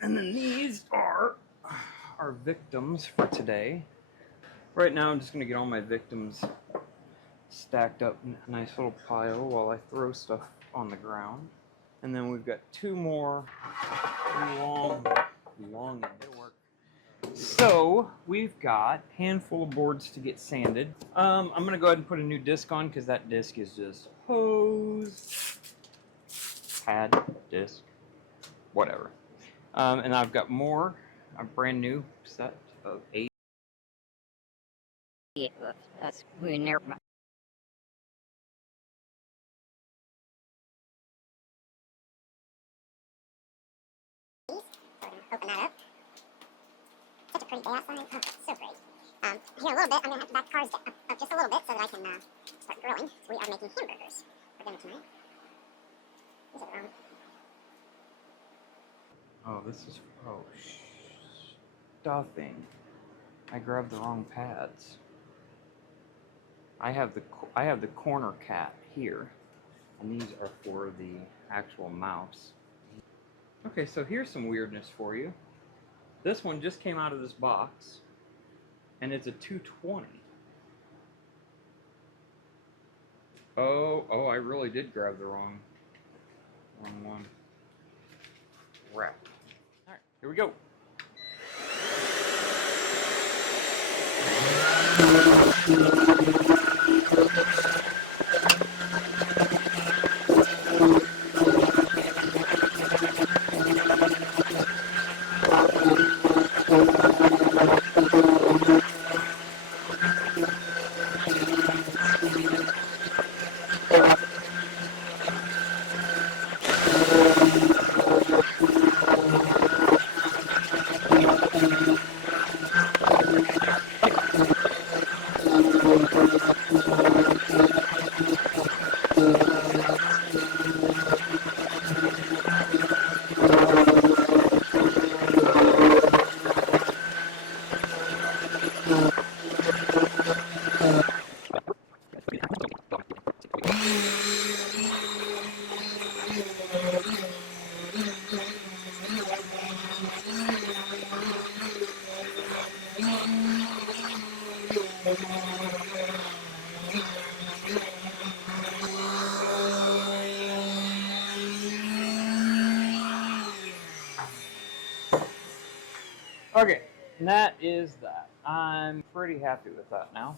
And then these are our victims for today. Right now I'm just going to get all my victims stacked up in a nice little pile while I throw stuff on the ground. And then we've got two more long work. So we've got a handful of boards to get sanded. I'm going to go ahead and put a new disc on because that disc is just hosed. Pad, disc, whatever. And I've got more, a brand new set of 8. Yeah, that's we never. Open that up. Such a pretty day outside. Oh, so great. Here a little bit, I'm going to have to back cars up just a little bit so that I can start grilling. We are making hamburgers for dinner tonight. These are the wrong. Oh, this is, stuffing. I grabbed the wrong pads. I have the corner cat here, and these are for the actual mouse. Okay, so here's some weirdness for you. This one just came out of this box, and it's a 220. Oh, I really did grab the wrong one. Crap. All right, here we go. Okay, and that is that. I'm pretty happy with that now.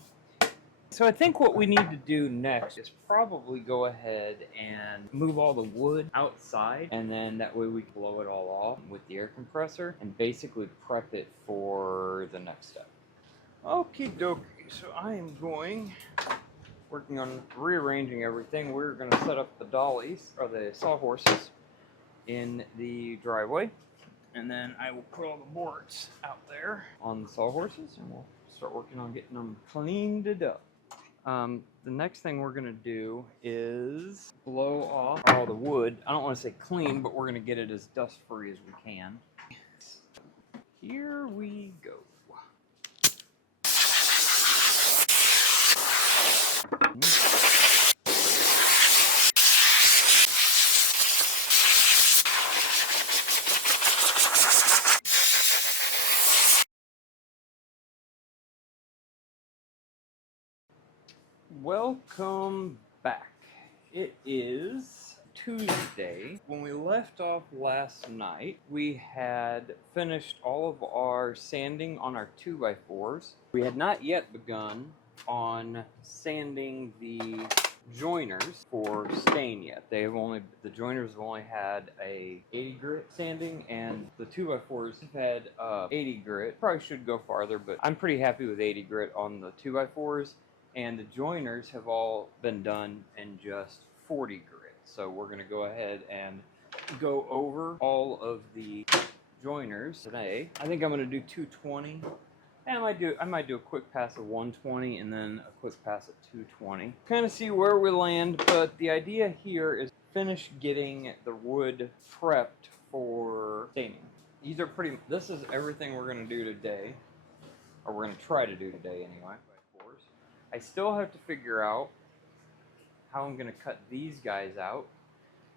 So I think what we need to do next is probably go ahead and move all the wood outside, and then that way we can blow it all off with the air compressor and basically prep it for the next step. Okie dokie, so I am working on rearranging everything. We're going to set up the dollies, or the sawhorses, in the driveway. And then I will put all the boards out there on the sawhorses, and we'll start working on getting them cleaned up. The next thing we're going to do is blow off all the wood. I don't want to say clean, but we're going to get it as dust free as we can. Here we go. Welcome back. It is Tuesday. When we left off last night, we had finished all of our sanding on our 2x4s. We had not yet begun on sanding the joiners for stain yet. The joiners have only had a 80 grit sanding, and the 2x4s have had 80 grit. Probably should go farther, but I'm pretty happy with 80 grit on the 2x4s. And the joiners have all been done in just 40 grit. So we're going to go ahead and go over all of the joiners today. I think I'm going to do 220. And I might do a quick pass of 120 and then a quick pass of 220. Kind of see where we land, but the idea here is finish getting the wood prepped for staining. This is everything we're going to do today, or we're going to try to do today anyway. I still have to figure out how I'm going to cut these guys out.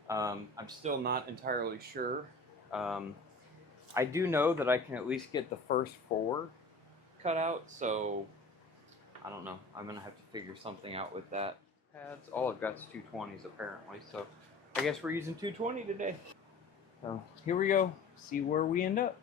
I'm still not entirely sure I do know that I can at least get the first 4 cut out, so I don't know. I'm gonna have to figure something out with that. Pads, all I've got is 220s apparently, so I guess we're using 220 today. So here we go, see where we end up.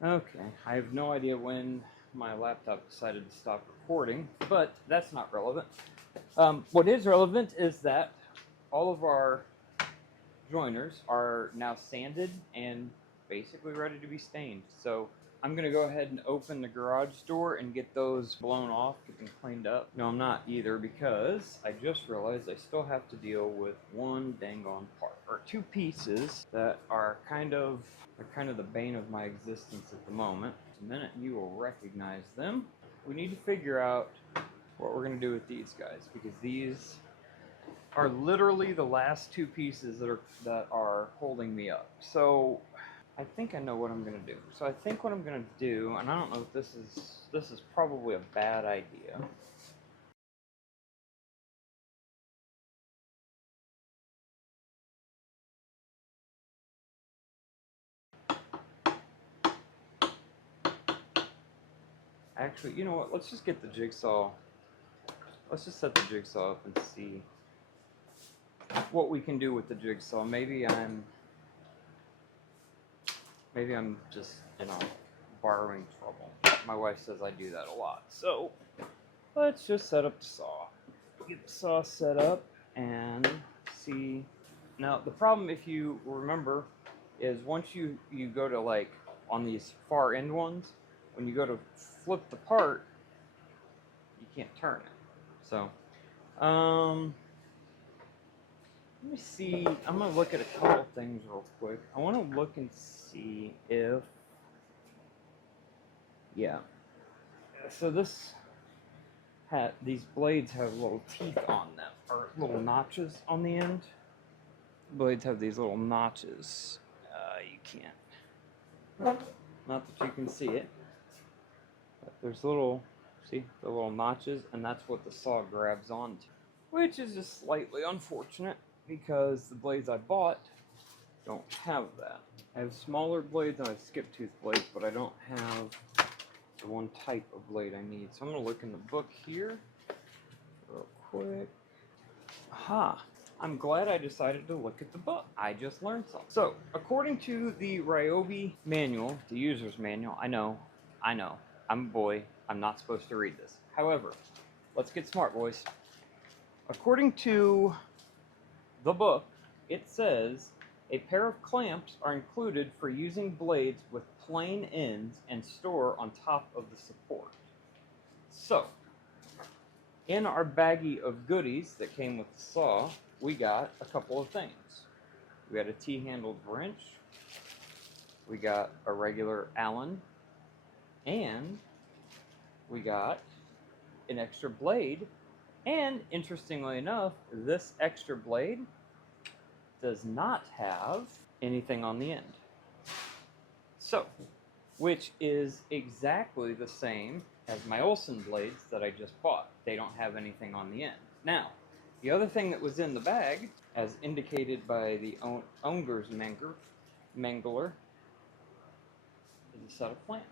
Okay, I have no idea when my laptop decided to stop recording, but that's not relevant. What is relevant is that all of our joiners are now sanded and basically ready to be stained. So I'm going to go ahead and open the garage door and get those blown off, get them cleaned up. No, I'm not either, because I just realized I still have to deal with one dang on part, or 2 pieces that are kind of the bane of my existence at the moment. In a minute you will recognize them. We need to figure out what we're going to do with these guys, because these are literally the last 2 pieces that are holding me up. So I think I know what I'm gonna do. So I think what I'm gonna do, and I don't know if this is probably a bad idea. Actually, you know what? Let's just get the jigsaw. Let's just set the jigsaw up and see what we can do with the jigsaw. Maybe I'm just, borrowing trouble. My wife says I do that a lot. So let's just set up the saw. Get the saw set up and see. Now the problem, if you remember, is once you go to, like, on these far end ones, when you go to flip the part, you can't turn it. So let me see. I'm gonna look at a couple things real quick. I want to look and see if, yeah. So these blades have little teeth on them, or little notches on the end. Blades have these little notches. You can't. Not that you can see it. But there's see the little notches, and that's what the saw grabs onto. Which is just slightly unfortunate, because the blades I bought don't have that. I have smaller blades and I have skip tooth blades, but I don't have the one type of blade I need. So I'm going to look in the book here real quick. Aha! I'm glad I decided to look at the book. I just learned something. So, according to the Ryobi manual, the user's manual, I know, I'm a boy, I'm not supposed to read this. However, let's get smart, boys. According to the book, it says a pair of clamps are included for using blades with plain ends and store on top of the support. So, In our baggie of goodies that came with the saw, we got a couple of things. We got a T-handled wrench, we got a regular Allen, and we got an extra blade. And interestingly enough, this extra blade does not have anything on the end. So, which is exactly the same as my Olsen blades that I just bought. They don't have anything on the end. Now, the other thing that was in the bag, as indicated by the owner's mangler, is a set of clamps.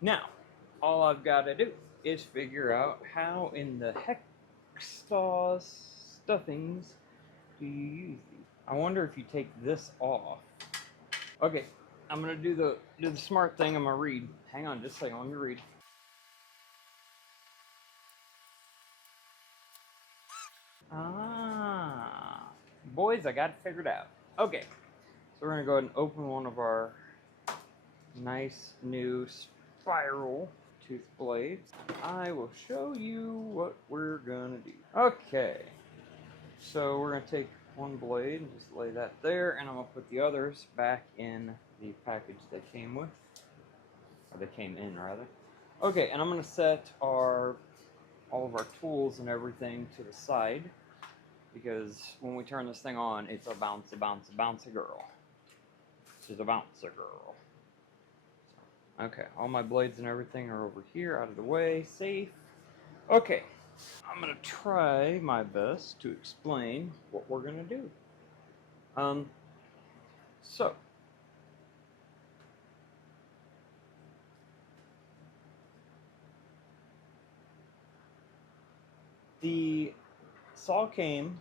Now, all I've got to do is figure out how in the heck stuffings do you use these. I wonder if you take this off. Okay, I'm gonna do the smart thing. I'm gonna read. Hang on, just a second. Let me read. Ah, boys, I got it figured out. Okay, so we're gonna go ahead and open one of our nice new spiral tooth blades. I will show you what we're gonna do. Okay, so we're gonna take one blade and just lay that there, and I'm gonna put the others back in the package they came with, or they came in rather. Okay, and I'm gonna set all of our tools and everything to the side, because when we turn this thing on, it's a bouncy girl. She's a bouncer girl. Okay, all my blades and everything are over here, out of the way, safe. Okay, I'm gonna try my best to explain what we're gonna do. So the saw came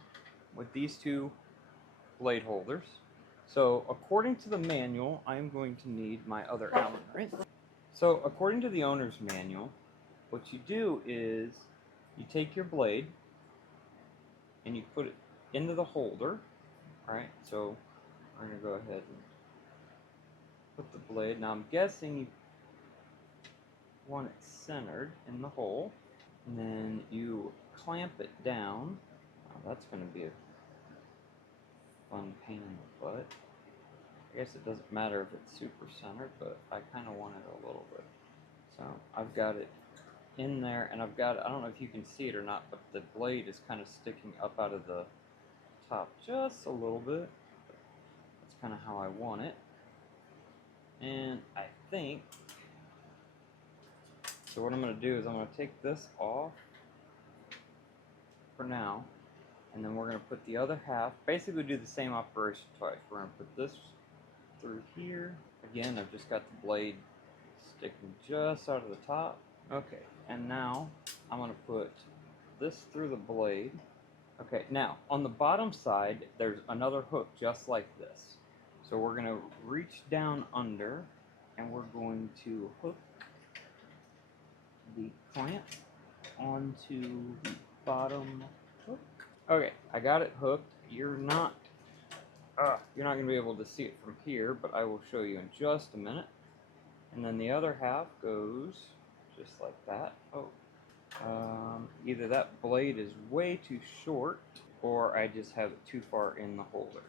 with these two blade holders. So according to the manual, I'm going to need my other Allen wrench. So according to the owner's manual, what you do is you take your blade and you put it into the holder, right? So we're going to go ahead and put the blade. Now I'm guessing you want it centered in the hole, and then you clamp it down. That's going to be a fun pain in the butt. I guess it doesn't matter if it's super centered, but I kind of want it a little bit. So I've got it in there, and I've got, I don't know if you can see it or not, but the blade is kind of sticking up out of the top just a little bit. That's kind of how I want it. And I think, so what I'm going to do is I'm going to take this off for now, and then we're going to put the other half, basically do the same operation twice. We're going to put this through here. Again, I've just got the blade sticking just out of the top. Okay, and now I'm going to put this through the blade. Okay, now on the bottom side, there's another hook just like this. So we're going to reach down under, and we're going to hook the clamp onto the bottom hook. Okay, I got it hooked. You're not going to be able to see it from here, but I will show you in just a minute. And then the other half goes just like that. Either that blade is way too short, or I just have it too far in the holder.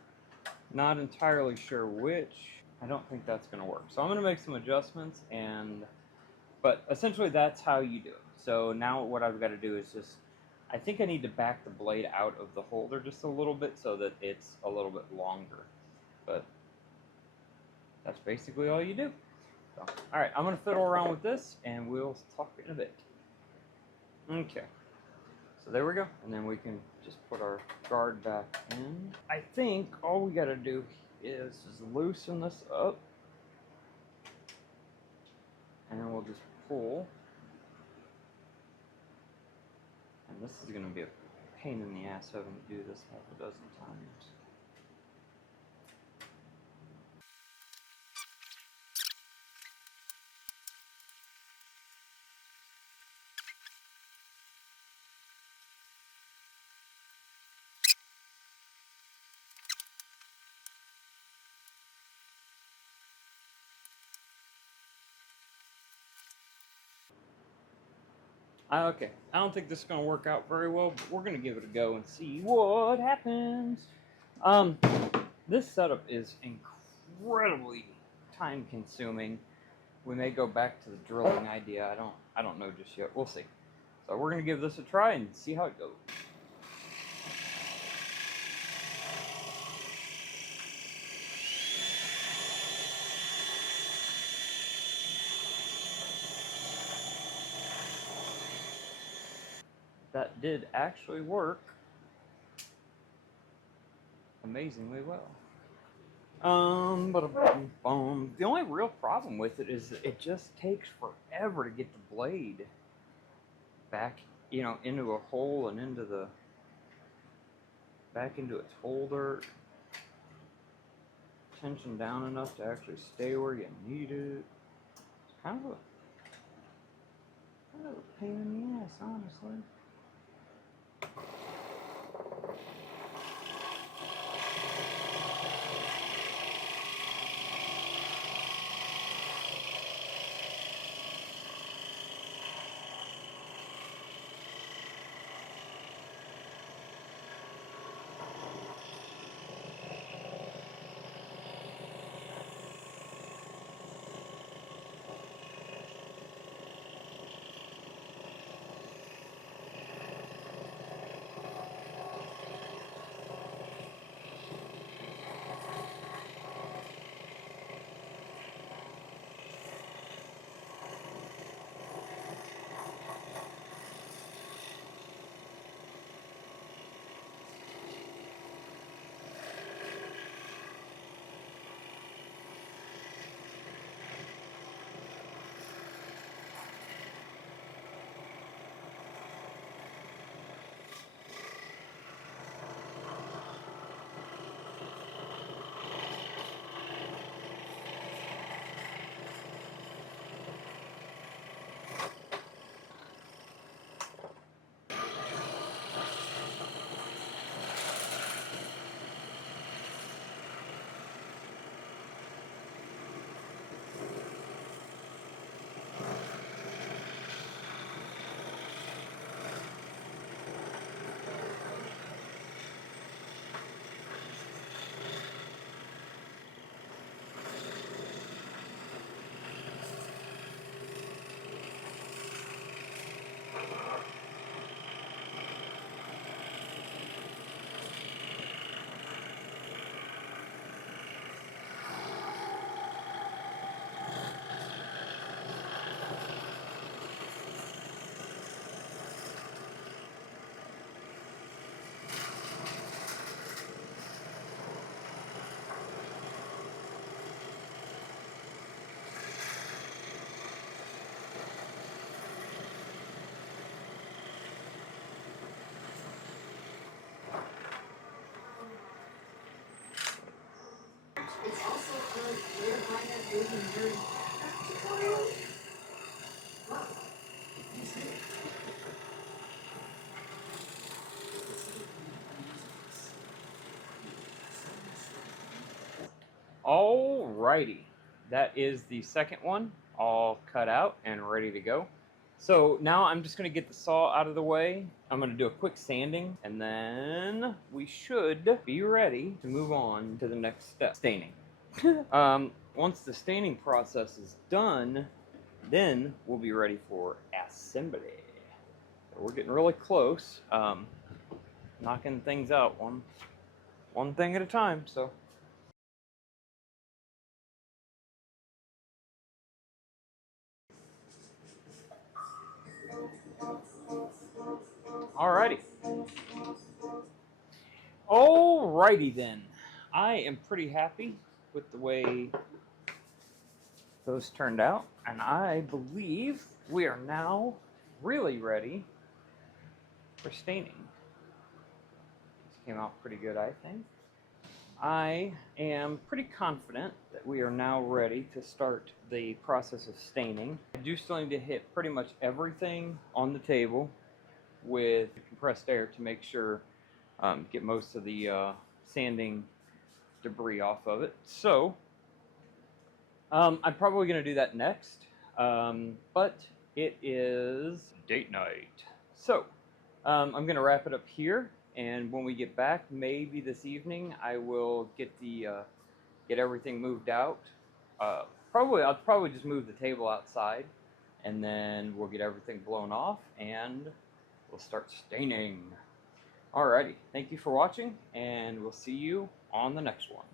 Not entirely sure which. I don't think that's going to work. So I'm going to make some adjustments, but essentially that's how you do it. So now what I've got to do is just, I think I need to back the blade out of the holder just a little bit so that it's a little bit longer. But that's basically all you do. So, alright, I'm going to fiddle around with this, and we'll talk in a bit. Okay, so there we go, and then we can just put our guard back in. I think all we got to do is loosen this up, and then we'll just pull. And this is going to be a pain in the ass having to do this half a dozen times. Okay, I don't think this is gonna work out very well, but we're gonna give it a go and see what happens. Um, this setup is incredibly time consuming. We may go back to the drilling idea. I don't know just yet. We'll see. So we're gonna give this a try and see how it goes. That did actually work amazingly well. But the only real problem with it is that it just takes forever to get the blade back, into a hole and back into its holder. Tension down enough to actually stay where you need it. It's kind of a pain in the ass, honestly. It's also good whereby that building very practical. Wow. You see it. Alrighty, that is the second one all cut out and ready to go. So now I'm just going to get the saw out of the way. I'm going to do a quick sanding and then we should be ready to move on to the next step, staining. Once the staining process is done, then we'll be ready for assembly. So we're getting really close, knocking things out one thing at a time. So alrighty. Alrighty then. I am pretty happy with the way those turned out, and I believe we are now really ready for staining. This came out pretty good, I think. I am pretty confident that we are now ready to start the process of staining. I do still need to hit pretty much everything on the table with compressed air to make sure get most of the sanding debris off of it. So I'm probably going to do that next, but It is date night. So, I'm gonna wrap it up here, and when we get back, maybe this evening, I will get get everything moved out. I'll probably just move the table outside, and then we'll get everything blown off, and we'll start staining. Alrighty, thank you for watching, and we'll see you on the next one.